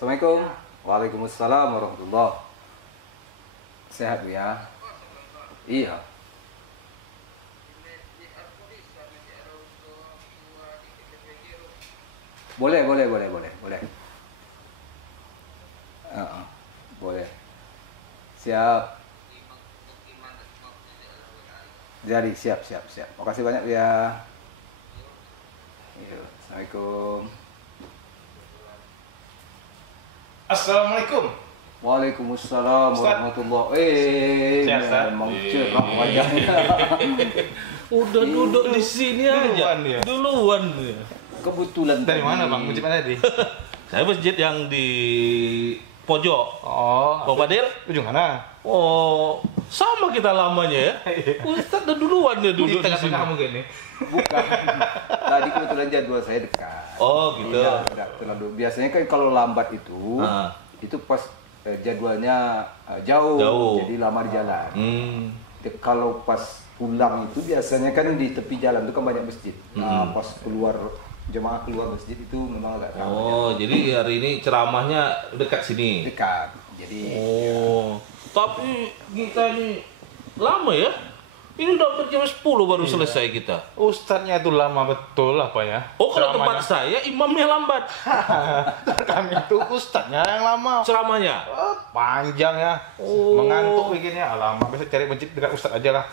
Assalamualaikum. Waalaikumsalam warahmatullah. Sehat Bu ya? Iya. Boleh. Boleh. Siap. Jadi siap. Makasih banyak Bu ya. Iya. Assalamualaikum. Assalamualaikum. Waalaikumsalam warahmatullahi. Memang cerah wajahnya. Udah duduk di sini aja. Duluan dia. Kebetulan Dari mana Bang? Masjid mana tadi? Saya masjid yang di pojok. Oh, Bang Fadil? ujung mana? Oh, sama kita lamanya ya. Ustaz udah duluan dia duduk di sini. Tengah-tengah mungkin nih. bukan. Tadi kebetulan jadwal saya dekat. Oh, gitu. Iya, tidak terlalu. Biasanya kan kalau lambat itu pas jadwalnya jauh, jadi lama di jalan. Kalau pas pulang itu biasanya kan di tepi jalan itu kan banyak masjid. Nah, pas jemaah keluar masjid itu memang agak ramai. Oh, jadi hari ini ceramahnya dekat sini. Dekat. Jadi tapi kita ini lama ya. Ini udah hampir jam 10 baru selesai kita. Ustadznya itu lama betul apa ya? Oh, kalau tempat saya imamnya lambat. Kami itu ustadznya yang lama. Ceramahnya. Panjang ya. Mengantuk bikinnya. Lama. Besok cari masjid dekat ustadz aja lah.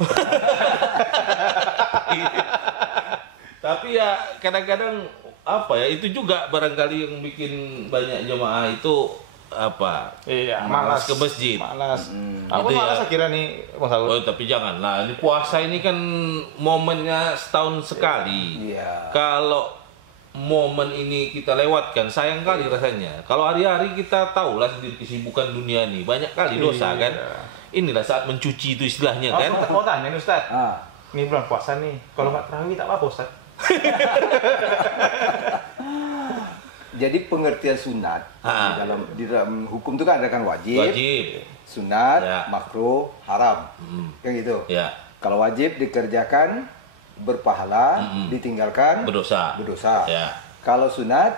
Tapi ya kadang-kadang apa ya, itu juga barangkali yang bikin banyak jemaah itu apa? Iya, malas ke masjid. Malas. Gitu Aku malas ya. akhirnya nih, Bang Saud. Oh, tapi janganlah. Ini puasa ini kan momennya setahun sekali. Iya. Kalau momen ini kita lewatkan, sayang kali rasanya. Kalau hari-hari kita tahulah sendiri kesibukan dunia ini, banyak kali dosa kan. Inilah saat mencuci itu istilahnya kan. Mau tanya nih Ustadz. Ah. Ini bulan puasa nih. Kalau nggak terawih tak apa-apa Ustadz. Jadi pengertian sunat di dalam hukum itu kan ada kan wajib, sunat, makruh, haram, kan gitu. Ya. Kalau wajib dikerjakan berpahala, ditinggalkan berdosa. Ya. Kalau sunat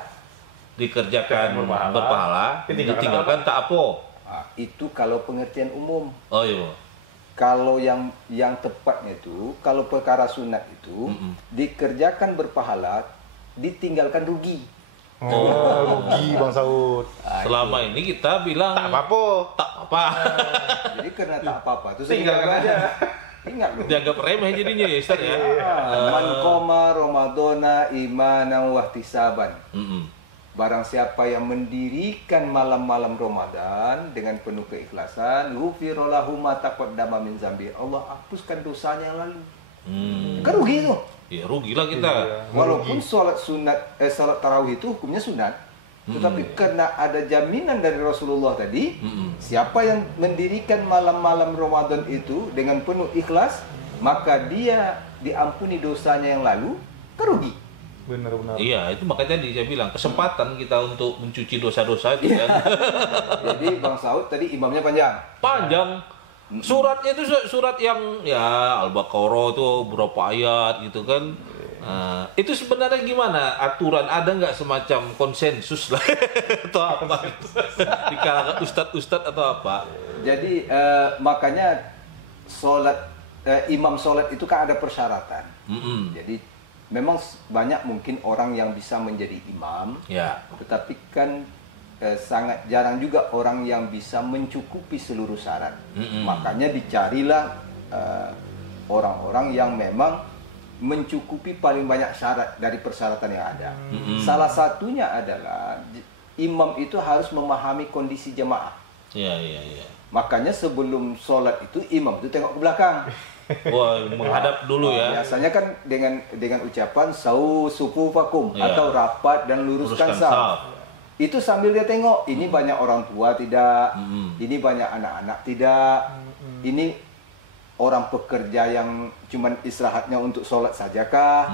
dikerjakan berpahala, ditinggalkan tak apa. Itu kalau pengertian umum. Oh iya. Kalau yang tepatnya itu, kalau perkara sunat itu dikerjakan berpahala, ditinggalkan rugi. Rugi Bang Saud. Selama ini kita bilang Tak apa-apa. Tak apa. Jadi karena tak apa-apa itu Tinggalkan aja. Ingat loh. Dianggap remeh jadinya ya Ustaz ya. Man qoma Ramadana imanan wa ihtisaban. Barang siapa yang mendirikan malam-malam Ramadan dengan penuh keikhlasan, ghufira lahu ma taqaddama min dzambi. Allah hapuskan dosanya yang lalu. Kan rugi itu. Ya rugilah kita. Walaupun salat tarawih itu hukumnya sunat, tetapi karena ada jaminan dari Rasulullah tadi, siapa yang mendirikan malam-malam Ramadan itu dengan penuh ikhlas, maka dia diampuni dosanya yang lalu, kerugi. Benar-benar. Iya, itu makanya tadi saya bilang kesempatan kita untuk mencuci dosa-dosa itu kan. Jadi Bang Saud tadi imamnya panjang. Panjang. Suratnya itu surat yang ya Al-Baqarah itu berapa ayat gitu kan. Itu sebenarnya gimana aturan, ada nggak semacam konsensus lah atau apa di kalangan ustadz atau apa? Jadi makanya imam sholat itu kan ada persyaratan. Jadi memang banyak mungkin orang yang bisa menjadi imam, tetapi kan sangat jarang juga orang yang bisa mencukupi seluruh syarat. Makanya dicarilah orang-orang yang memang mencukupi paling banyak syarat dari persyaratan yang ada. Salah satunya adalah imam itu harus memahami kondisi jemaah. Iya. Makanya sebelum sholat itu imam itu tengok ke belakang. Wah, menghadap dulu ya. Biasanya kan dengan ucapan sufufakum atau rapat dan luruskan saf. Itu sambil dia tengok, ini banyak orang tua tidak, ini banyak anak-anak tidak, ini orang pekerja yang cuman istirahatnya untuk sholat sajakah.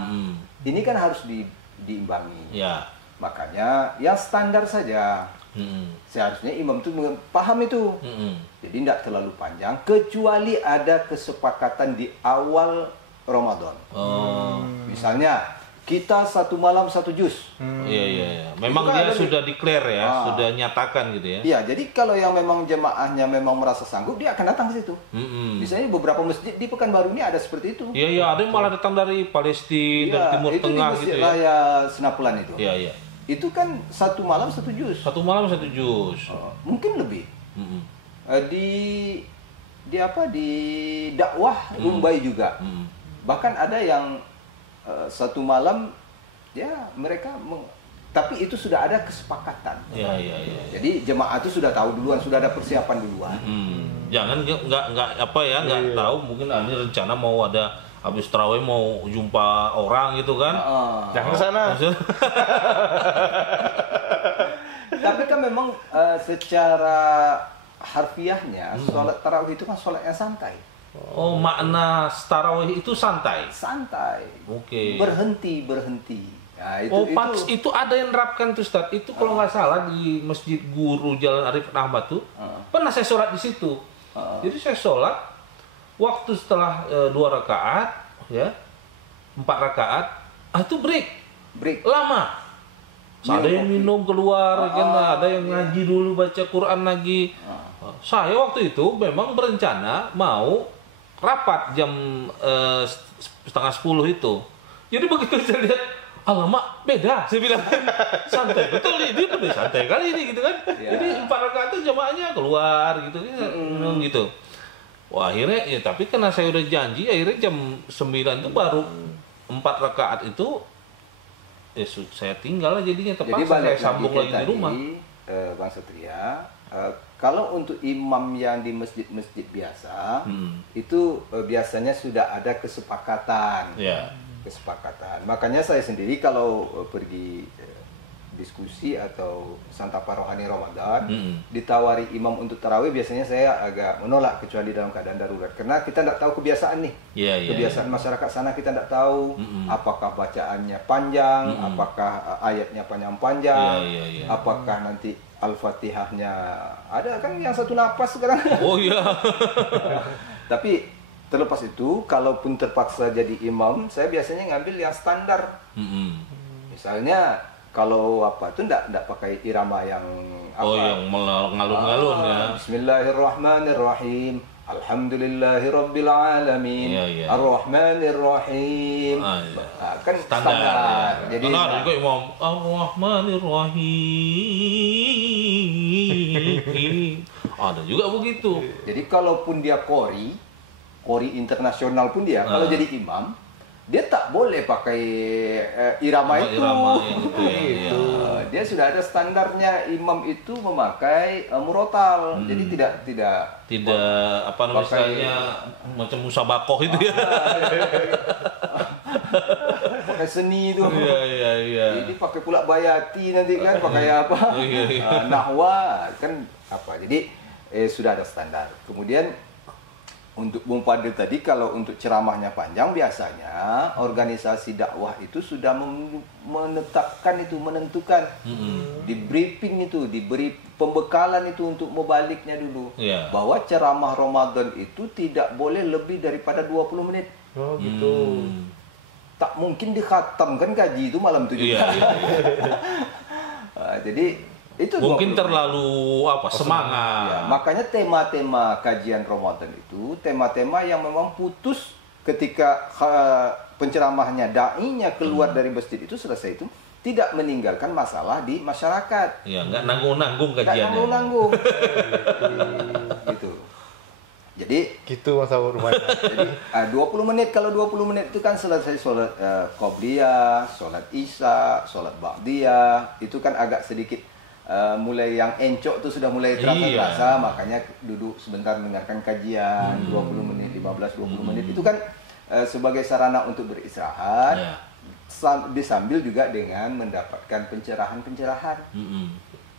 Ini kan harus diimbangi. Ya. Makanya yang standar saja. Seharusnya imam itu paham itu. Jadi tidak terlalu panjang, kecuali ada kesepakatan di awal Ramadan. Misalnya kita satu malam satu juz. Iya. Memang dia sudah declare ya, sudah nyatakan gitu ya. Iya, jadi kalau yang memang jemaahnya memang merasa sanggup, dia akan datang ke situ. Misalnya beberapa masjid di Pekanbaru ini ada seperti itu. Iya, ada yang malah datang dari Palestina, dari Timur Tengah itu gitu ya. Raya Senapulan itu. Iya. Itu kan satu malam satu juz. Satu malam satu juz. Mungkin lebih. Di dakwah Rumbai juga. Bahkan ada yang satu malam ya mereka tapi itu sudah ada kesepakatan. Iya. Jadi jemaah itu sudah tahu duluan, sudah ada persiapan duluan. Jangan nggak tahu, mungkin ini rencana mau ada habis tarawih mau jumpa orang gitu kan. Jangan ke sana. Tapi kan memang secara harfiahnya sholat tarawih itu kan sholat yang santai. Oh, makna tarawih itu santai. Oke. Berhenti. Nah, itu ada yang nerapkan tuh Ustaz. Itu kalau nggak salah di Masjid Guru Jalan Arif Ahmad tuh. Pernah saya sholat di situ. Jadi saya sholat waktu setelah 2 rakaat ya. 4 rakaat, itu break. Lama. Ada yang minum keluar, ada yang ngaji dulu, baca Quran lagi. Saya waktu itu memang berencana mau rapat jam 9:30 itu. Jadi begitu saya lihat, alamak beda, saya bilang santai betul nih, dia udah santai kali ini gitu kan. Jadi 4 rakaat itu jamaahnya keluar gitu gitu. Wah, akhirnya ya, tapi karena saya udah janji, akhirnya jam 9 itu baru 4 rakaat itu ya saya tinggal lah jadinya, terpaksa saya sambung lagi di rumah. Bang Satria, kalau untuk imam yang di masjid-masjid biasa, itu biasanya sudah ada kesepakatan. Kesepakatan. Makanya saya sendiri kalau pergi diskusi atau santapan rohani Ramadan, ditawari imam untuk tarawih, biasanya saya agak menolak kecuali dalam keadaan darurat. Karena kita tidak tahu kebiasaan nih. Kebiasaan masyarakat sana kita tidak tahu. Apakah bacaannya panjang, apakah ayatnya panjang-panjang, apakah nanti Al-Fatihahnya ada kan yang satu napas sekarang. Oh iya. Tapi terlepas itu, kalaupun terpaksa jadi imam, saya biasanya ngambil yang standar. Misalnya kalau itu enggak pakai irama yang yang ngalun-ngalun ya. Bismillahirrahmanirrahim. Alhamdulillahirabbil alamin. Ar-Rahmanirrahim. Kan standar. Jadi ada juga imam Ar-Rahmanirrahim. Ada juga begitu. Jadi kalaupun dia qori internasional pun dia, kalau jadi imam, dia tak boleh pakai irama itu. Dia sudah ada standarnya, imam itu memakai murotal. Jadi tidak apa namanya, macam musabakoh itu ya. Pakai seni itu. Iya. Jadi pakai pula bayati nanti kan, pakai apa? Nahwa kan apa. Jadi sudah ada standar. Kemudian untuk Bung Fadil tadi, kalau untuk ceramahnya panjang, biasanya organisasi dakwah itu sudah menetapkan itu, menentukan, di briefing itu, diberi pembekalan itu untuk membaliknya dulu, bahwa ceramah Ramadan itu tidak boleh lebih daripada 20 menit. Oh gitu. Tak mungkin dikhatamkan kaji itu malam 7. Jadi itu mungkin terlalu semangat. Ya, makanya tema-tema kajian Ramadan itu tema-tema yang memang putus ketika penceramahnya, dai-nya keluar dari masjid itu, selesai itu tidak meninggalkan masalah di masyarakat. Ya, nggak nanggung-nanggung kajiannya. Nggak nanggung-nanggung. Gitu. Jadi gitu masa rumahnya. Jadi 20 menit, kalau 20 menit itu kan selesai sholat qobliyah, sholat isya, sholat ba'diyah, itu kan agak sedikit mulai yang encok tuh sudah mulai terasa, makanya duduk sebentar mendengarkan kajian 20 menit, 15-20 menit itu kan sebagai sarana untuk beristirahat, disambil juga dengan mendapatkan pencerahan-pencerahan.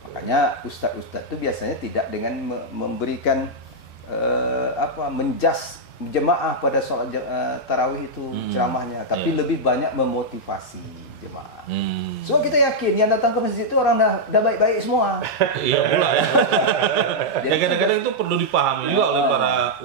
Makanya ustadz-ustadz itu biasanya tidak dengan memberikan menjas jemaah pada sholat tarawih itu ceramahnya, tapi lebih banyak memotivasi. jemaah. So kita yakin yang datang ke masjid itu orang dah baik-baik semua. Iya pula ya. Ya kadang-kadang itu perlu dipahami juga oleh para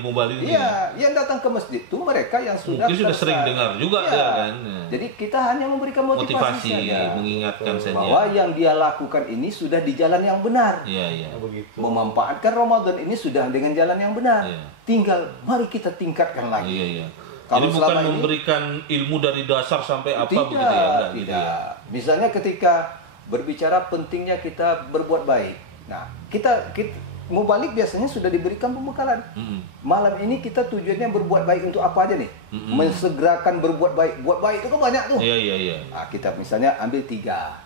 mubalik ini. Iya, yang datang ke masjid itu mereka yang sudah sering dengar juga ya kan. Jadi kita hanya memberikan motivasi saja, mengingatkan saja bahwa yang dia lakukan ini sudah di jalan yang benar. Iya. Begitu. Memanfaatkan Ramadan ini sudah dengan jalan yang benar. Tinggal mari kita tingkatkan lagi. Iya. Jadi bukan memberikan ilmu dari dasar sampai apa tidak, begitu ya? Tidak. Gitu ya. Misalnya ketika berbicara pentingnya kita berbuat baik. Nah, kita mubalik biasanya sudah diberikan pembekalan. Malam ini kita tujuannya berbuat baik untuk apa aja nih? Mensegerakan berbuat baik. Buat baik itu kan banyak tuh. Iya. Nah, kita misalnya ambil 3.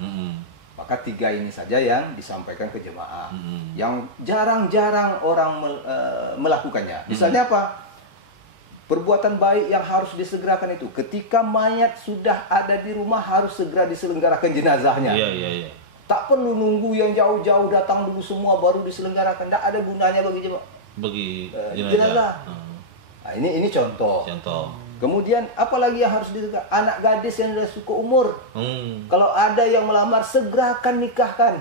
Maka 3 ini saja yang disampaikan ke jemaah. Yang jarang-jarang orang melakukannya. Misalnya apa? Perbuatan baik yang harus disegerakan itu ketika mayat sudah ada di rumah harus segera diselenggarakan jenazahnya. Iya. Tak perlu nunggu yang jauh-jauh datang dulu semua baru diselenggarakan. Tak ada gunanya bagi jenazah. Nah, ini contoh. Kemudian apalagi yang harus disegerakan? Anak gadis yang sudah cukup umur. Kalau ada yang melamar segerakan nikahkan.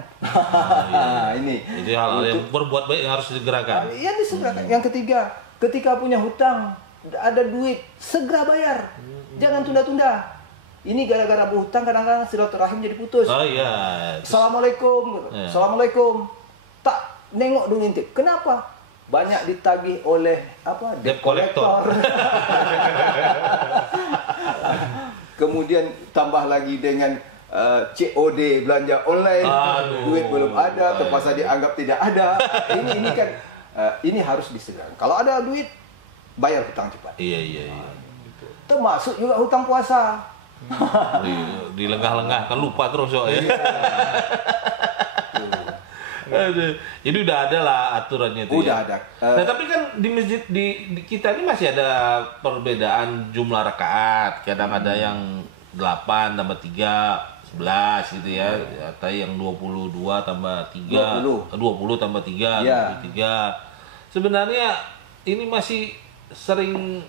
Ini. Jadi hal yang berbuat baik yang harus disegerakan. Iya disegerakan. Yang ketiga, ketika punya hutang ada duit, segera bayar. Jangan tunda-tunda. Ini gara-gara berhutang kadang-kadang silaturahim jadi putus. Oh iya. Assalamualaikum. Assalamualaikum. Tak nengok dulu intip. Kenapa? Banyak ditagih oleh debt collector. Kemudian tambah lagi dengan COD, belanja online. Duit belum ada, terpaksa dianggap tidak ada. Ini kan ini harus disegerakan. Kalau ada duit bayar hutang cepat. Iya. Termasuk juga hutang puasa. Dilengah-lengah kan lupa terus ya. Jadi udah ada lah aturannya itu. Udah ada. Nah tapi kan di masjid di kita ini masih ada perbedaan jumlah rakaat. Kadang ada yang 8 tambah 3 11 gitu ya. Atau yang 22 tambah 3 20 tambah 3 23. Sebenarnya ini masih sering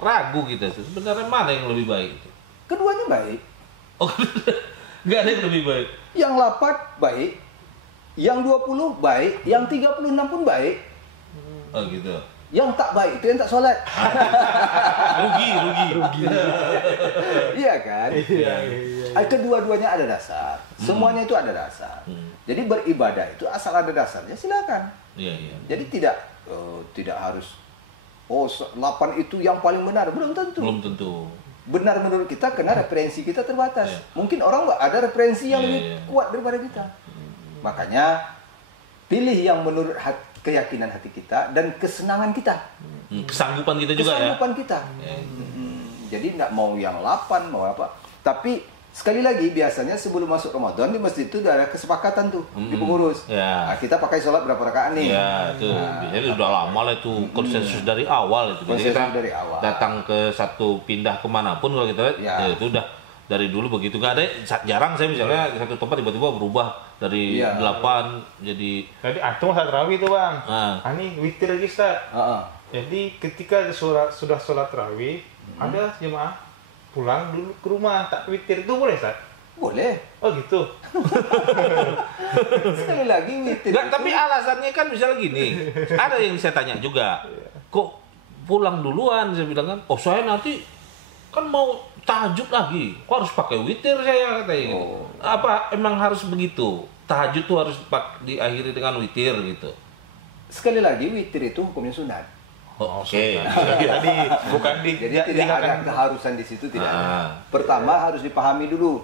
ragu kita. Sebenarnya mana yang lebih baik? Keduanya baik. Oh, nggak ada yang lebih baik. Yang 8 baik, yang 20 baik, yang 36 pun baik. Oh gitu. Yang tak baik itu yang tak sholat. rugi. Iya kan? Iya. Kedua-duanya ada dasar. Semuanya itu ada dasar. Jadi beribadah itu asal ada dasarnya silakan. Iya. Jadi tidak harus 8 itu yang paling benar. Belum tentu. Benar menurut kita karena referensi kita terbatas. Mungkin orang ada referensi yang lebih kuat daripada kita. Makanya pilih yang menurut keyakinan hati kita dan kesenangan kita. Kesanggupan kita juga kita. Jadi tidak mau yang 8 mau apa. Tapi sekali lagi biasanya sebelum masuk Ramadan di masjid itu udah ada kesepakatan tuh di pengurus. Nah, kita pakai sholat berapa rakaat nih? Iya, itu. Biasanya udah lama lah itu konsensus dari awal itu. Konsensus kita dari awal. Datang ke satu pindah kemanapun kalau kita lihat itu udah dari dulu begitu. Nggak ada, jarang saya misalnya satu tempat tiba-tiba berubah dari 8 jadi. Tadi antum saat tarawih tuh bang. Ini witir lagi Ustaz. Jadi ketika sudah sholat tarawih ada jemaah pulang dulu ke rumah tak witir itu boleh Ustaz? Boleh. Oh gitu. Sekali lagi witir. Nggak, tapi alasannya kan misalnya gini. Ada yang saya tanya juga. Kok pulang duluan? Saya bilang kan, saya nanti kan mau tahajud lagi. Kok harus pakai witir saya katanya gitu. Apa emang harus begitu? Tahajud tuh harus diakhiri dengan witir gitu. Sekali lagi witir itu hukumnya sunat. Oke. Jadi tidak ada keharusan di situ tidak. Pertama harus dipahami dulu.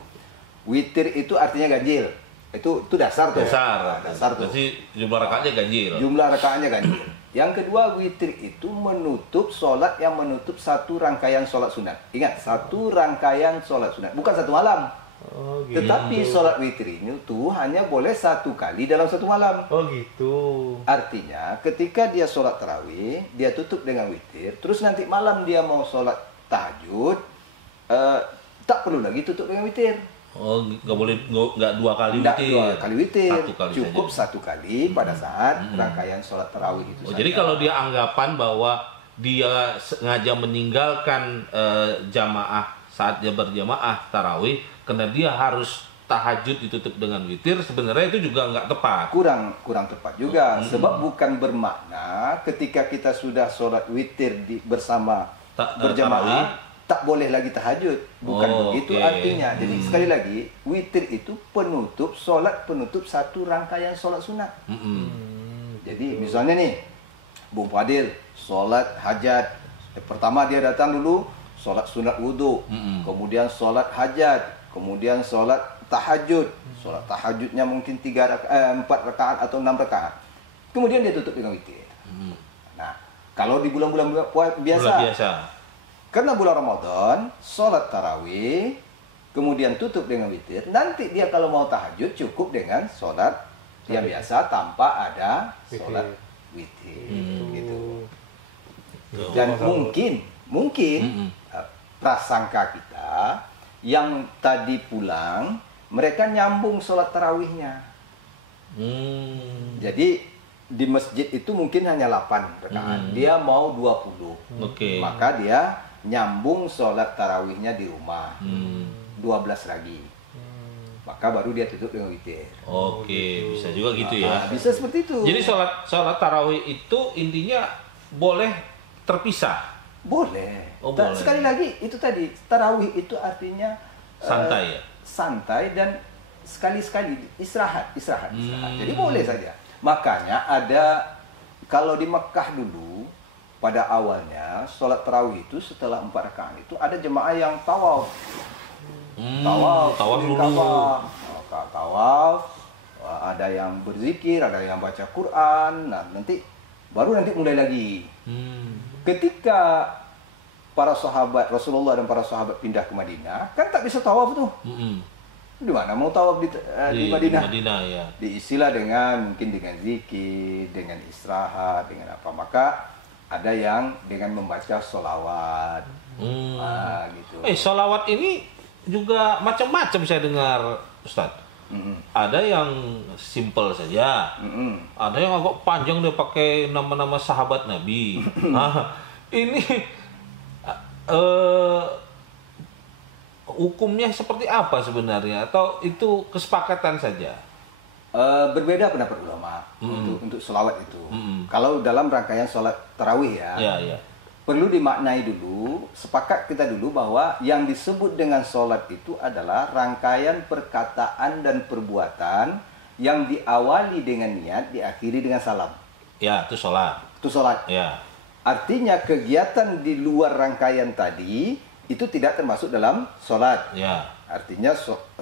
Witir itu artinya ganjil. Itu dasar tuh. Dasar tuh. Berarti jumlah rakaatnya ganjil. Jumlah rakaatnya ganjil. Yang kedua witir itu menutup sholat yang menutup satu rangkaian sholat sunat. Ingat, satu rangkaian sholat sunat, bukan satu malam. Gitu. Tetapi sholat witir ini tuh hanya boleh 1 kali dalam 1 malam. Oh gitu. Artinya ketika dia sholat tarawih, dia tutup dengan witir. Terus nanti malam dia mau sholat tahajud, tak perlu lagi tutup dengan witir. Oh, nggak 2 kali witir. 2 kali witir. 1 kali cukup saja. 1 kali pada saat rangkaian sholat tarawih itu. Jadi kalau dia anggapan bahwa dia sengaja meninggalkan jamaah saat dia berjamaah tarawih, karena dia harus tahajud ditutup dengan witir, sebenarnya itu juga nggak tepat. Kurang tepat juga, sebab bukan bermakna ketika kita sudah sholat witir bersama berjamaah tak boleh lagi tahajud, bukan begitu artinya. Jadi sekali lagi, witir itu penutup satu rangkaian sholat sunat. Jadi misalnya nih, Bung Fadil sholat hajat, pertama dia datang dulu sholat sunat wudhu, kemudian sholat hajat, kemudian sholat tahajud. Sholat tahajudnya mungkin 4 rakaat atau 6 rakaat. Kemudian dia tutup dengan witir. Nah, kalau di bulan-bulan biasa, karena bulan Ramadan, sholat tarawih, kemudian tutup dengan witir. Nanti dia kalau mau tahajud cukup dengan sholat yang biasa tanpa ada sholat witir. Gitu. Dan mungkin prasangka kita yang tadi pulang, mereka nyambung sholat tarawihnya. Jadi di masjid itu mungkin hanya 8 rakaat. Dia mau 20. Maka dia nyambung sholat tarawihnya di rumah. 12 lagi. Maka baru dia tutup dengan witir. Bisa juga gitu ya. Bisa seperti itu. Jadi sholat tarawih itu intinya boleh terpisah. Boleh. Sekali lagi itu tadi, tarawih itu artinya santai ya. Santai dan sekali-sekali istirahat. Jadi boleh saja. Makanya ada, kalau di Mekah dulu pada awalnya sholat tarawih itu setelah 4 rakaat itu ada jemaah yang tawaf. Tawaf dulu. Tawaf, ada yang berzikir, ada yang baca Quran. Nah, baru nanti mulai lagi. Ketika para sahabat Rasulullah dan para sahabat pindah ke Madinah, kan tak bisa tawaf tuh. Di mana mau tawaf di Madinah? Ya. Diisilah mungkin dengan zikir, dengan istirahat, dengan apa. Maka ada yang dengan membaca sholawat. Gitu. Sholawat ini juga macam-macam saya dengar, Ustaz. Ada yang simple saja, ada yang agak panjang, dia pakai nama-nama sahabat Nabi. Ini hukumnya seperti apa sebenarnya, atau itu kesepakatan saja? Berbeda pendapat ulama untuk sholawat itu. Kalau dalam rangkaian sholat tarawih perlu dimaknai dulu, sepakat kita dulu bahwa yang disebut dengan sholat itu adalah rangkaian perkataan dan perbuatan yang diawali dengan niat, diakhiri dengan salam. Ya, itu sholat. Itu sholat. Ya. Artinya kegiatan di luar rangkaian tadi itu tidak termasuk dalam sholat. Ya. Artinya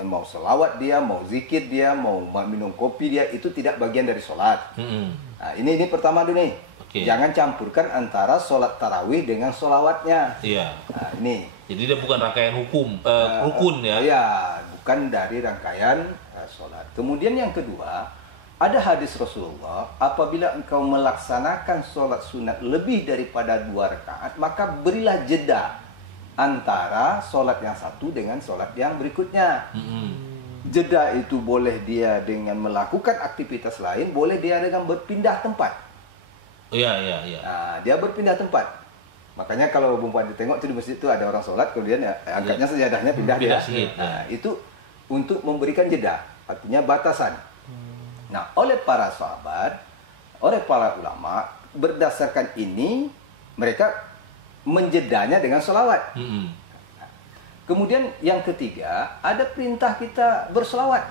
mau sholawat dia, mau zikir dia, mau minum kopi dia, itu tidak bagian dari sholat. Nah, ini pertama dulu nih. Jangan campurkan antara sholat tarawih dengan sholawatnya. Iya. Nah, ini. Jadi dia bukan rangkaian rukun ya? Iya, bukan dari rangkaian sholat. Kemudian yang kedua, ada hadis Rasulullah, apabila engkau melaksanakan sholat sunat lebih daripada 2 rakaat, maka berilah jeda antara sholat yang satu dengan sholat yang berikutnya. Jeda itu boleh dia dengan melakukan aktivitas lain, boleh dia dengan berpindah tempat. Iya. Nah, dia berpindah tempat. Makanya kalau Bung Padi tengok tuh di masjid itu ada orang sholat, kemudian angkatnya sejadahnya pindah dia. Nah, itu untuk memberikan jeda, artinya batasan. Nah, oleh para sahabat, oleh para ulama, berdasarkan ini mereka menjedanya dengan sholawat. Kemudian yang ketiga, ada perintah kita berselawat.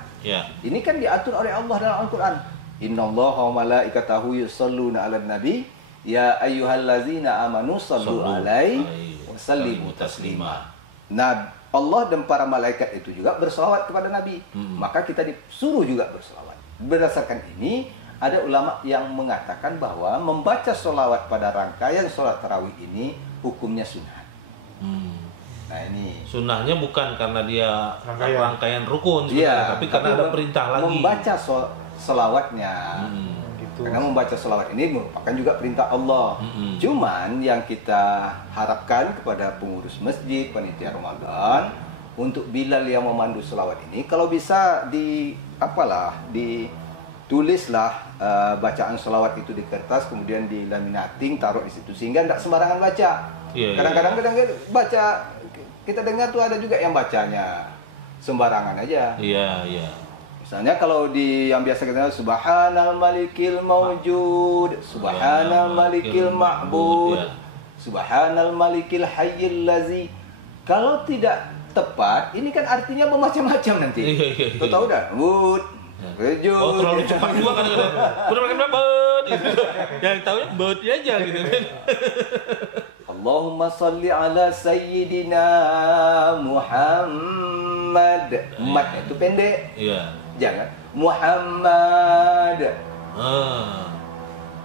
Ini kan diatur oleh Allah dalam Al-Quran. Innallaha wa malaikatahu yusholluna 'alan nabi ya ayyuhallazina amanu shallu 'alaihi wa sallimu taslima. Nah, Allah dan para malaikat itu juga berselawat kepada Nabi. Maka kita disuruh juga berselawat. Berdasarkan ini, ada ulama yang mengatakan bahwa membaca selawat pada rangkaian sholat tarawih ini hukumnya sunnah. Nah, ini sunnahnya bukan karena dia rangkaian rukun, tapi karena ada perintah lagi. Membaca selawatnya. Karena membaca selawat ini merupakan juga perintah Allah. Cuman yang kita harapkan kepada pengurus masjid, panitia Ramadan, untuk Bilal yang memandu selawat ini, kalau bisa ditulislah bacaan selawat itu di kertas, kemudian di laminating, taruh di situ sehingga tidak sembarangan baca. Kadang-kadang baca kita dengar tuh ada juga yang bacanya sembarangan aja. Iya, iya. Misalnya kalau yang biasa kita subhanal malikil maujud, subhanal malikil ma'bud, subhanal malikil hayyil lazi. Kalau tidak tepat, ini kan artinya bermacam-macam nanti. Kau tahu dah? Wud, wujud. Oh, terlalu cepat juga kan. Udah makan berapa? Gitu. Yang tahunya bud aja gitu kan. Allahumma salli ala sayyidina Muhammad. Mat itu pendek. Iya. Jangan Muhammad.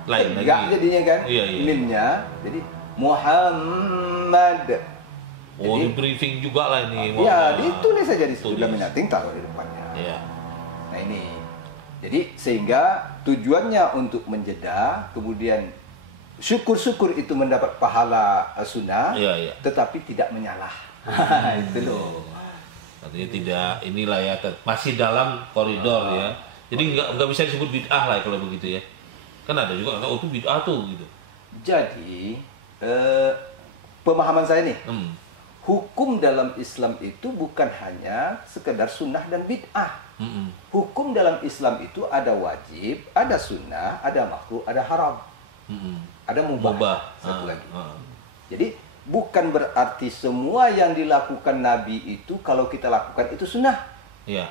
Lain lagi. Enggak jadinya kan? Iya, iya. Mimnya jadi Muhammad. Oh, jadi, di briefing juga lah ini. Ya, ditulis saja di situ. Laminating taruh di depannya. Iya. Nah ini. Jadi sehingga tujuannya untuk menjeda, kemudian syukur-syukur itu mendapat pahala sunnah, iya. tetapi tidak menyalah. Itu loh. Artinya tidak inilah ya, masih dalam koridor ya. Jadi nggak bisa disebut bid'ah lah kalau begitu ya. Kan ada juga itu bid'ah tuh gitu. Jadi pemahaman saya nih, hukum dalam Islam itu bukan hanya sekedar sunnah dan bid'ah. Hukum dalam Islam itu ada wajib, ada sunnah, ada makruh, ada haram. Ada mubah. Satu lagi. Jadi bukan berarti semua yang dilakukan Nabi itu kalau kita lakukan itu sunnah. Iya.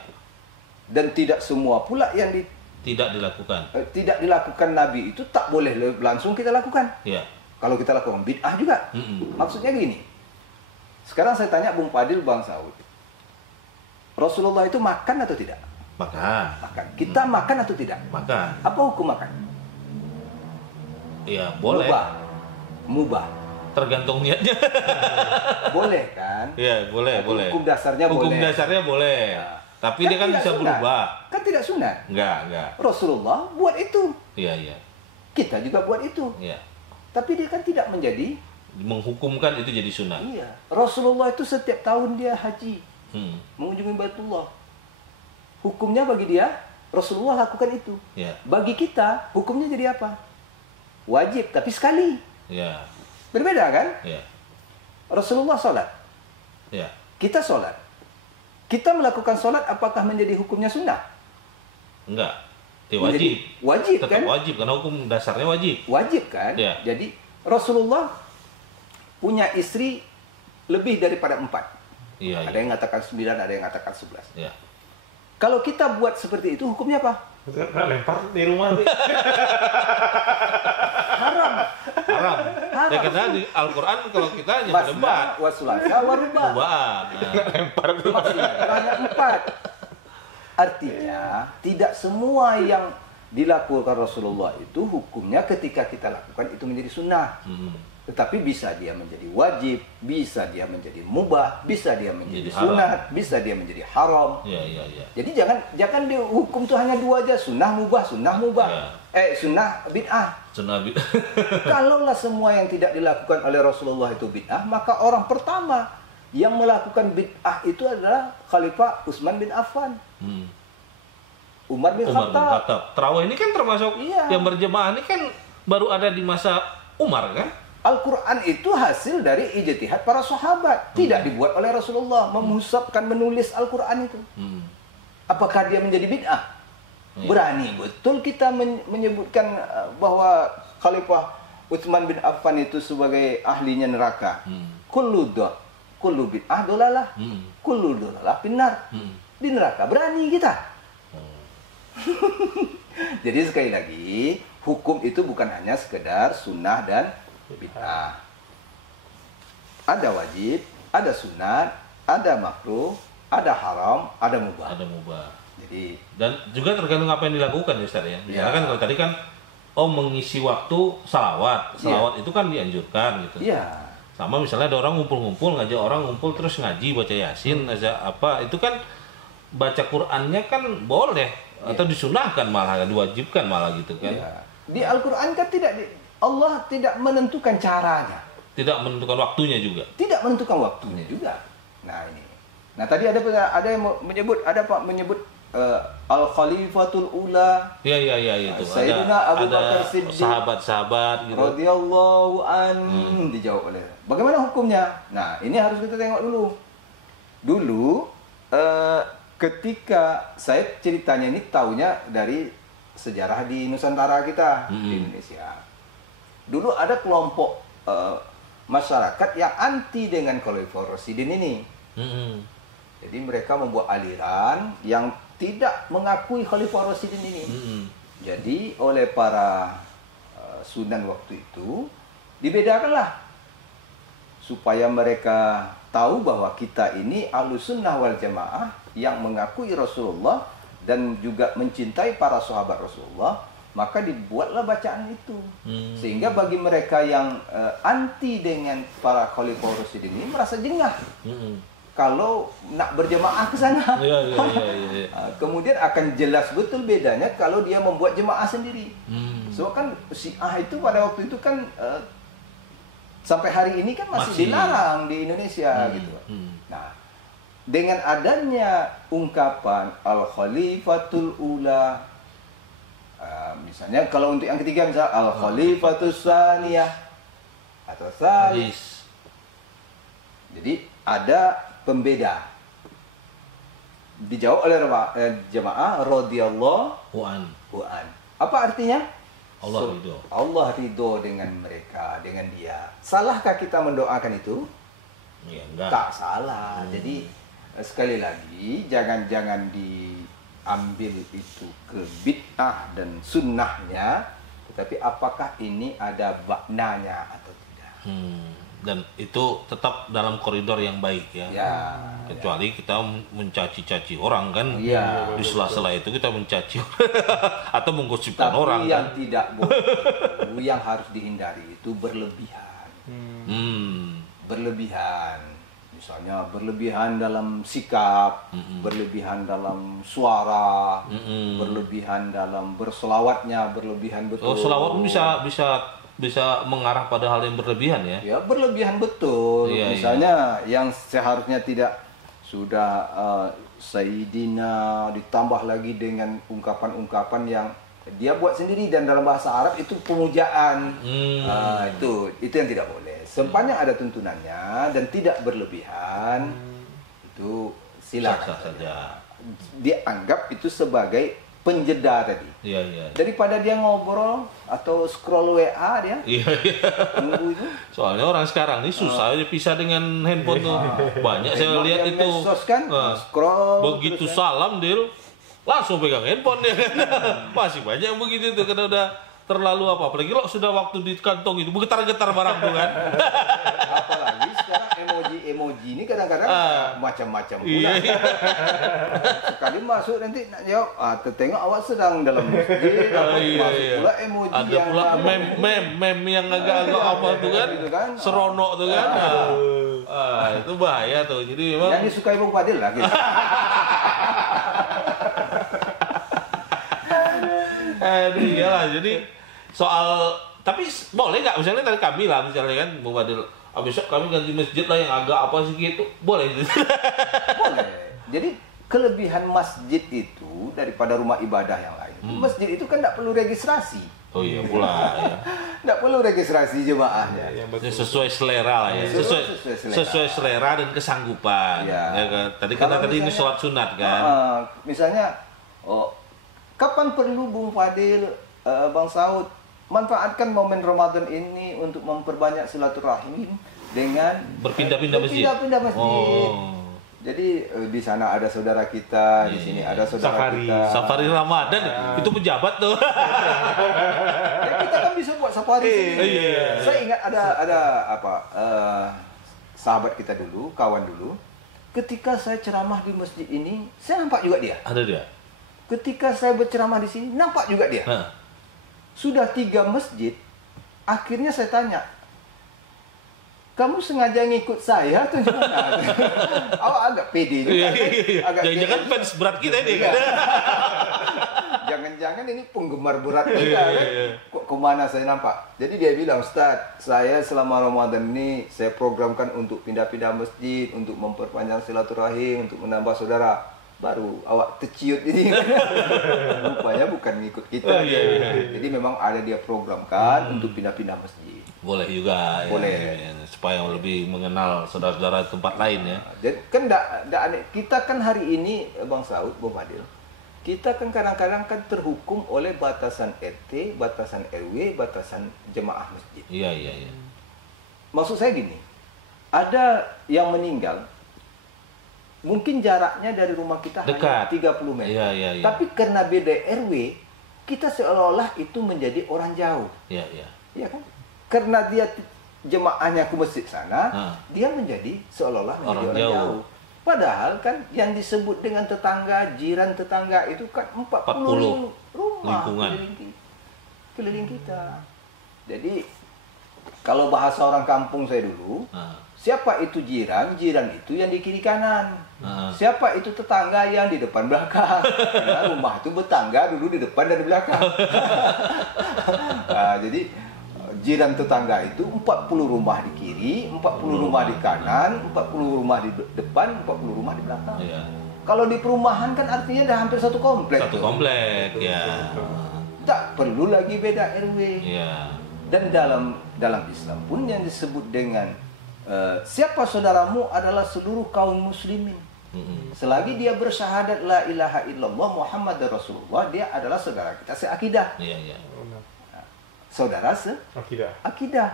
Dan tidak semua pula yang tidak dilakukan Nabi itu tak boleh langsung kita lakukan. Iya. Kalau kita lakukan bid'ah juga. Maksudnya gini. Sekarang saya tanya Bung Fadil, Bang Saud. Rasulullah itu makan atau tidak? Makan. Kita makan atau tidak? Makan. Apa hukum makan? Iya, boleh. Mubah. Tergantung niatnya. Boleh kan? Iya, boleh. Hukum dasarnya boleh. Hukum dasarnya boleh. Nah, tapi kan dia kan bisa berubah. Kan tidak sunat. Enggak. Rasulullah buat itu. Iya. Kita juga buat itu. Iya. Tapi dia kan tidak menjadi menghukumkan itu jadi sunat. Iya. Rasulullah itu setiap tahun dia haji. Mengunjungi Baitullah. Hukumnya bagi dia, Rasulullah lakukan itu. Ya. Bagi kita, hukumnya jadi apa? Wajib, tapi sekali. Ya. Berbeda kan? Ya. Rasulullah sholat. Ya. Kita sholat. Kita melakukan sholat, apakah menjadi hukumnya sunnah? Enggak. Wajib. Wajib kan? Tetap wajib, karena hukum dasarnya wajib. Wajib kan? Ya. Jadi Rasulullah punya istri lebih daripada 4. Iya. Ada yang mengatakan 9, ada yang mengatakan 11. Iya. Kalau kita buat seperti itu, hukumnya apa? Lempar di rumah. Haram. Ya karena di Al-Quran kalau kita hanya berdebat. Wasulasa warubah. Lempar itu. Hanya 4. Artinya, tidak semua yang dilakukan Rasulullah itu hukumnya ketika kita lakukan itu menjadi sunnah. Tetapi bisa dia menjadi wajib, bisa dia menjadi mubah, bisa dia menjadi sunat, bisa dia menjadi haram. Iya. Jadi jangan dihukum tuh hanya 2 aja, sunnah mubah. Ya. Sunnah bid'ah. Kalaulah semua yang tidak dilakukan oleh Rasulullah itu bid'ah, maka orang pertama yang melakukan bid'ah itu adalah Khalifah Utsman bin Affan. Umar bin Khattab. Tarawih ini kan termasuk yang berjemaah ini kan baru ada di masa Umar kan? Al-Quran itu hasil dari ijtihad para sahabat. Tidak dibuat oleh Rasulullah. Memusabkan, menulis Al-Quran itu. Apakah dia menjadi bid'ah? Berani betul kita menyebutkan bahwa Khalifah Utsman bin Affan itu sebagai ahlinya neraka. Kullu bid'ah dolalah. Kullu dolalah finnar. Di neraka berani kita. Jadi sekali lagi, hukum itu bukan hanya sekedar sunnah dan bid'ah. Ada wajib, ada sunat, ada makruh, ada haram, ada mubah. Jadi dan juga tergantung apa yang dilakukan ya Ustaz ya. Misalnya kan kalau tadi kan mengisi waktu salawat itu kan dianjurkan gitu. Iya. Sama misalnya ada orang ngumpul-ngumpul, ngajak orang ngumpul terus ngaji, baca Yasin, itu kan baca Qur'annya kan boleh atau disunahkan malah, diwajibkan malah gitu kan. Iya. Di Al-Qur'an kan Allah tidak menentukan caranya. Tidak menentukan waktunya juga. Nah ini. Nah tadi ada yang menyebut Al-Khalifatul Ula. Iya itu. Sayyidina Abu Bakar Siddiq. Sahabat-sahabat gitu. Radhiyallahu an dijawab oleh. Bagaimana hukumnya? Nah, ini harus kita tengok dulu. Dulu ketika saya ceritanya ini taunya dari sejarah di Nusantara kita di Indonesia. Dulu ada kelompok masyarakat yang anti dengan Khalifah Rasyidin ini. Jadi mereka membuat aliran yang tidak mengakui Khalifah Rasyidin ini. Jadi oleh para sunan waktu itu dibedakanlah supaya mereka tahu bahwa kita ini Ahlussunnah wal Jamaah yang mengakui Rasulullah dan juga mencintai para sahabat Rasulullah, maka dibuatlah bacaan itu. Sehingga bagi mereka yang anti dengan para Khalifah Rasyidin ini merasa jengah. Kalau nak berjemaah ke sana. Kemudian akan jelas betul bedanya kalau dia membuat jemaah sendiri. So kan Syiah itu pada waktu itu kan sampai hari ini kan masih dilarang di Indonesia gitu. Nah, dengan adanya ungkapan Al-Khalifatul Ula, misalnya kalau untuk yang ketiga misalnya Al-Khalifatul Tsaniyah atau Tsalis. Jadi ada pembeda. Dijawab oleh jemaah radhiyallahu an. Apa artinya? Allah ridho dengan mereka, dengan dia. Salahkah kita mendoakan itu? Ya, enggak. Tak salah. Jadi sekali lagi jangan diambil itu ke bid'ah dan sunnahnya, tetapi apakah ini ada maknanya atau tidak. Dan itu tetap dalam koridor yang baik ya. Kecuali kita mencaci-caci orang kan. Di sela-sela itu kita mencaci atau menggosipkan orang. Tapi yang kan? tidak boleh, yang harus dihindari itu berlebihan. Berlebihan. Misalnya berlebihan dalam sikap, berlebihan dalam suara, berlebihan dalam berselawatnya, berlebihan betul. Selawat bisa mengarah pada hal yang berlebihan ya? Ya berlebihan betul. Misalnya yang seharusnya tidak sudah Sayyidina ditambah lagi dengan ungkapan-ungkapan yang dia buat sendiri dan dalam bahasa Arab itu pemujaan. Itu yang tidak boleh. Sepanjang ada tuntunannya dan tidak berlebihan, itu silakan saja. Dianggap itu sebagai penjeda tadi. Daripada dia ngobrol atau scroll WA dia. Tunggu itu. Soalnya orang sekarang ini susah pisah dengan handphone tuh. Banyak saya lihat itu. Kan? Scroll. Begitu salam dia langsung pegang handphone dia. Masih banyak yang begitu tuh karena udah terlalu apalagi kalau sudah waktu di kantong itu bergetar-getar barang tuh kan. Apalagi sekarang emoji ini kadang-kadang macam-macam pula. Sekali masuk nanti nak jawab, tertengok awak sedang dalam masjid, masuk pula emoji ada yang pula meme yang agak-agak apa tuh kan, seronok tuh kan. Itu bahaya tuh. Jadi memang yang disukai Bung Fadil lah gitu. Iyalah, jadi soal tapi boleh nggak misalnya dari kami lah misalnya kan Bung Fadil, besok kami ganti masjid lah yang agak apa sih gitu, boleh? Boleh. Jadi kelebihan masjid itu daripada rumah ibadah yang lain. Masjid itu kan tidak perlu registrasi. Oh iya pula. Tidak perlu registrasi jemaahnya. Sesuai selera lah ya. Sesuai selera dan kesanggupan. Ya kan? Tadi ini sholat sunat kan. Misalnya, kapan perlu Bung Fadil, Bang Saud manfaatkan momen Ramadan ini untuk memperbanyak silaturahim dengan berpindah-pindah masjid. Jadi di sana ada saudara kita, di sini ada saudara kita. Safari Ramadan itu pejabat tuh. Ya, kita kan bisa buat safari. Saya ingat ada sahabat kita dulu, kawan dulu. Ketika saya ceramah di masjid ini, saya nampak juga dia. Ada dia. Ketika saya berceramah di sini, nampak juga dia. Sudah 3 masjid, akhirnya saya tanya, kamu sengaja ngikut saya atau gimana? Awak agak pede juga. Jangan-jangan fans berat kita ini kan? Jangan-jangan ini penggemar berat kita kan? Kok kemana saya nampak? Jadi dia bilang, Ustaz, saya selama Ramadan ini saya programkan untuk pindah-pindah masjid, untuk memperpanjang silaturahim, untuk menambah saudara. baru awak terciut jadi rupanya bukan ngikut kita. Jadi memang ada dia programkan untuk pindah-pindah masjid. Boleh juga. Boleh. Ya, supaya lebih mengenal saudara-saudara tempat lain ya. Jadi kan kita kan hari ini Bang Saud, Bang Fadil, kita kan kadang-kadang kan terhukum oleh batasan RT, batasan RW, batasan jemaah masjid. Iya. Maksud saya gini, ada yang meninggal, mungkin jaraknya dari rumah kita dekat. Hanya 30 meter. Iya. Tapi karena beda RW, kita seolah-olah itu menjadi orang jauh. Iya. Iya kan? Karena dia jemaahnya ke masjid sana, dia menjadi seolah-olah menjadi orang jauh. Padahal kan yang disebut dengan tetangga, jiran tetangga itu kan 40 rumah keliling kita. Jadi kalau bahasa orang kampung saya dulu, siapa itu jiran? Jiran itu yang di kiri kanan. Siapa itu tetangga? Yang di depan belakang. Ya, rumah itu bertangga dulu di depan dan di belakang. Jadi jiran tetangga itu 40 rumah di kiri, 40 rumah di kanan, 40 rumah di depan, 40 rumah di belakang. Iya. Kalau di perumahan kan artinya dah hampir satu komplek. Satu komplek, ya. Tak perlu lagi beda RW. Iya. Dan dalam Islam pun yang disebut dengan siapa saudaramu adalah seluruh kaum muslimin. Selagi dia bersyahadat la ilaha illallah Muhammad Rasulullah, dia adalah saudara kita seakidah. Iya. Saudara akidah.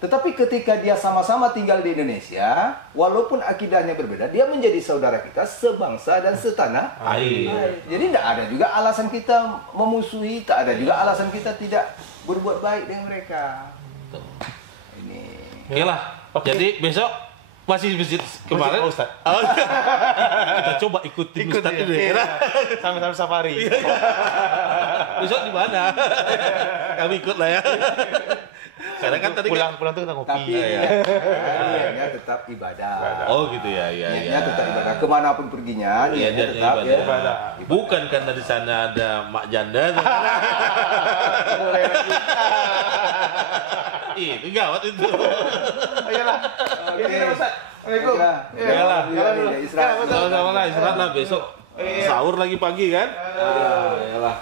Tetapi ketika dia sama-sama tinggal di Indonesia, walaupun akidahnya berbeda, dia menjadi saudara kita sebangsa dan setanah air. Jadi tidak ada juga alasan kita memusuhi, tak ada juga alasan kita tidak berbuat baik dengan mereka. Ini. Oke lah. Jadi besok masih visit kemarin. Kita coba ikutin Ustaz ini. Sama-sama safari. Besok di mana? Kami ikut lah ya. Karena kan tadi pulang tuh kita ngopi. Tapi niatnya tetap ibadah. Oh gitu ya. Niatnya tetap ibadah. Kemanapun perginya, niatnya tetap ibadah. Bukan karena di sana ada mak janda. Itu gawat itu. Ayolah. Ini Ustaz. Assalamualaikum. Iyalah. Istirahat lah besok. Sahur lagi pagi kan? Iyalah.